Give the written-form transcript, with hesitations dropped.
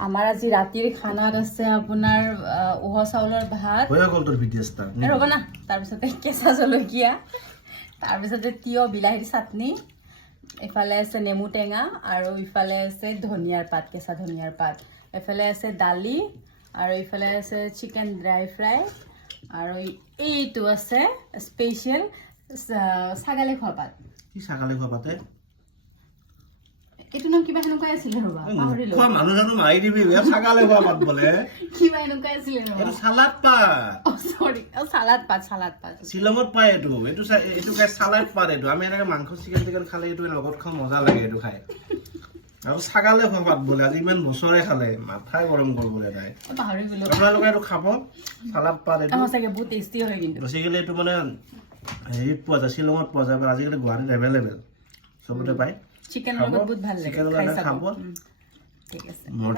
আমাৰ আজি ৰাতিৰ খানাত আছে আপোনাৰ উহ চাউলৰ ভাত হৈ গ'ল তোৰ ভিডিঅ' ষ্টাৰ্ট ৰ'ব না তাৰপিছতে কেঁচা জলকীয়া তাৰপিছতে তিয়হ বিলাহীৰ চাটনি এফালে আছে নেমু টেঙা আৰু ইফালে আছে ধনিয়াৰ পাত কেঁচা ধনিয়াৰ পাত এফালে আছে দালি আৰু ইফালে আছে চিকেন ড্ৰাই ফ্ৰাই আৰু এইটো আছে স্পেচিয়েল ছাগালী খোৱা পাত কি ছাগালী খোৱা পাতে এইটো নাম কিবা সেনেকুৱাই আছিলে ৰ'বা পাহৰিলো খোৱা মানুহ জানো মাৰি দিবি ছাগালী খোৱা পাত বোলে কিবা এনেকুৱাই আছিলে ৰ'বা এইটো চালাড পাত সৰি চালাড পাত শ্বিলঙত পায় এইটো খাই চালাড পাত এইটো আমি এনেকে মাংস চিকেন খালে এইটো লগত খাওঁ মজা লাগে এইটো খাই আৰু ছাগালী খোৱা পাত বোলে আজি ইমান বছৰে খালে মাথাই গৰম কৰিবলৈ নাই পাহৰি গলো আপোনালোকে এইটো খাব চালাড পাত এইটো সঁচাকে বহুত টেষ্টি হয় কিন্তু বেছিকেলি এইটো মানে হেৰিত পোৱা যায় শ্বিলঙত পোৱা যায় আজিকালি গুৱাহাটীত এভেইলেবল চবতে পায় চিকেনৰ লগত বহুত ভাল লাগে চিকেনৰ লগত খাব ঠিক আছে